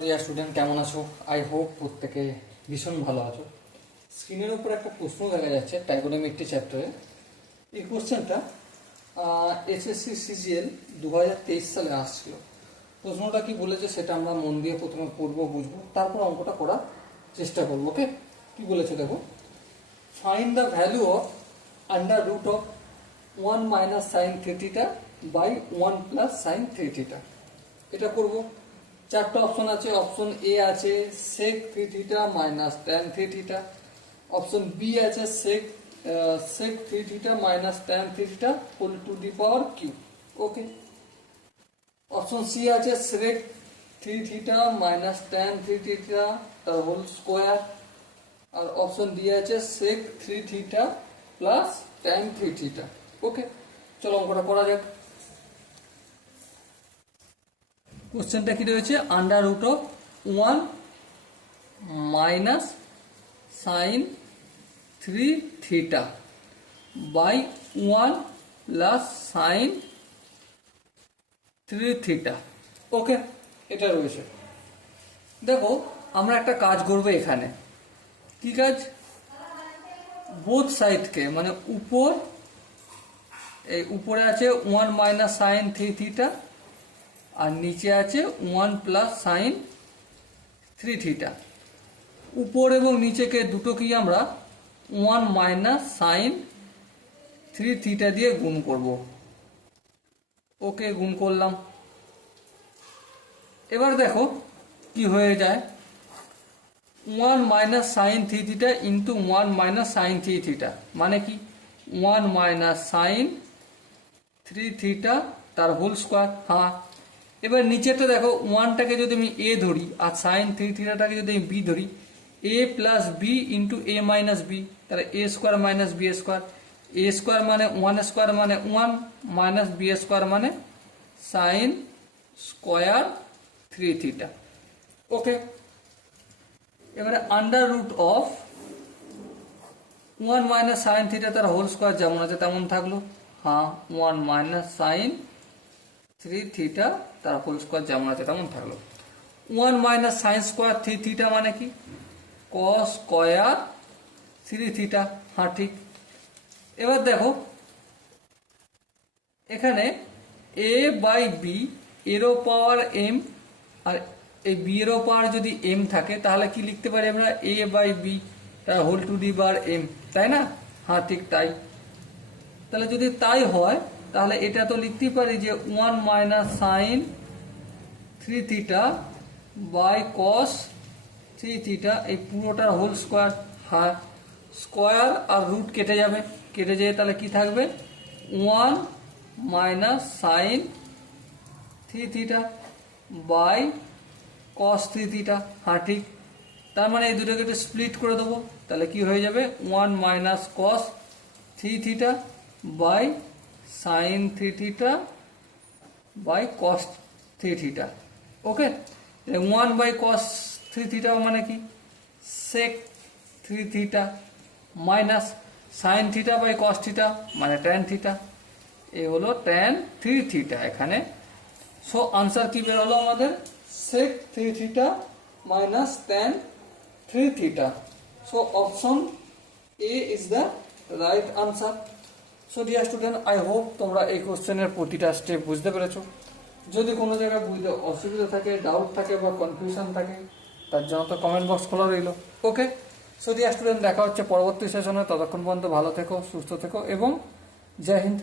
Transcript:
Dear student, কেমন আছো? I hope প্রত্যেকে ভীষণ ভালো আছো। স্ক্রিনের উপর একটা প্রশ্ন দেখা যাচ্ছে ট্রাইগোনোমেট্রি চ্যাপ্টারে। এই কোশ্চেনটা এসএসসি সিজিএল 2023 সালে আসছিল। প্রশ্নটা কি বলেছে সেটা আমরা মন দিয়ে প্রথমে পড়বো, বুঝবো, তারপর অঙ্কটা করার চেষ্টা করবো। ওকে, কি বলেছে দেখো। Find the value of under root of 1 minus sine theta by 1 plus sine theta. এটা করব। চারটা অপশন আছে। অপশন এ আছে sec theta minus tan theta. Option B আছে sec theta minus tan theta whole to the power কিউ। Okay. Option C আছে sec theta minus tan theta তার whole square. আর অপশন ডি আছে sec theta plus tan theta. Okay, চলো অঙ্কটা করা যাক। কোশ্চেনটা কি রয়েছে? Under root of 1 minus sine 3 theta by 1 plus sine 3 theta. Okay, এটা রয়েছে। দেখো, আমরা একটা কাজ করবো এখানে। কি কাজ? বোথ সাইডকে, মানে উপরে আছে 1 মাইনাস সাইন 3 থিটা আর নিচে আছে 1 প্লাস সাইন 3 থিটা। উপর এবং নিচেকে দুটোকেই আমরা 1 মাইনাস সাইন 3 থিটা দিয়ে গুণ করব। ওকে, গুণ করলাম। এবার দেখো কি হয়ে যায়। 1 minus sine 3 theta into 1 minus sine 3 theta মানে কি? 1 মাইনাস সাইন 3 থিটা তার হোল স্কোয়ার। হ্যাঁ, এবার নিচেরটা দেখো, 1টাকে যদি আমি এ ধরি আর সাইন 3 থিটাটাকে যদি আমি বি ধরি, A plus B into A minus B, তাহলে A square minus B square. A square মানে 1 স্কোয়ার মানে 1 মাইনাস বি স্কোয়ার মানে সাইন স্কোয়ার 3 থিটা। ওকে, এবারে under root of 1 minus sine theta তার হোল স্কোয়ার যেমন আছে তেমন থাকলো। হ্যাঁ, 1 মাইনাস সাইন 3 থিটা তার হোল স্কোয়ার যেমন আছে তেমন থাকলো। 1 মাইনাস সাইন স্কোয়ার 3 থিটা মানে কি? Cos square 3 theta. হ্যাঁ, ঠিক। এবার দেখো এখানে এ বাই বি এরও পাওয়ার এম, আর এই বি এরও পাওয়ার যদি এম থাকে তাহলে কি লিখতে পারি আমরা? এ বাই বি তার whole to the power M, তাই না? হ্যাঁ, ঠিক তাই। তাহলে যদি তাই হয় তাহলে এটা তো লিখতেই পারি যে 1 minus sine 3 theta by cos 3 theta, এই পুরোটার হোল স্কোয়ার। হ্যাঁ, স্কোয়ার আর রুট কেটে যাবে, কেটে যেয়ে তাহলে কি থাকবে? 1 minus sine 3 theta by cos 3 theta. হ্যাঁ, ঠিক। তার মানে এই দুটোকে একটু স্প্লিট করে দেবো, তাহলে কি হয়ে যাবে? 1 minus cos 3 theta by sine 3 theta by cos 3 theta. Okay, 1 by cos 3 theta মানে কি? Sec 3 theta minus sine theta by cos theta মানে ট্যান থিটা। এ হলো ট্যান 3 থিটা এখানে। সো আনসার কি বের হলো আমাদের? Sec 3 theta minus tan 3 theta. So option A is the right answer. So dear student, I hope তোমরা এই কোশ্চেনের প্রতিটা স্টেপ বুঝতে পেরেছো। যদি কোনো জায়গায় বুঝতে অসুবিধা থাকে, ডাউট থাকে বা কনফিউশন থাকে, তার জন্য তো কমেন্ট বক্স খোলা রইল। ওকে, সো ডিয়ার স্টুডেন্ট, দেখা হচ্ছে পরবর্তী সেশনে। ততক্ষণ পর্যন্ত ভালো থেকো, সুস্থ থেকো এবং জয় হিন্দ।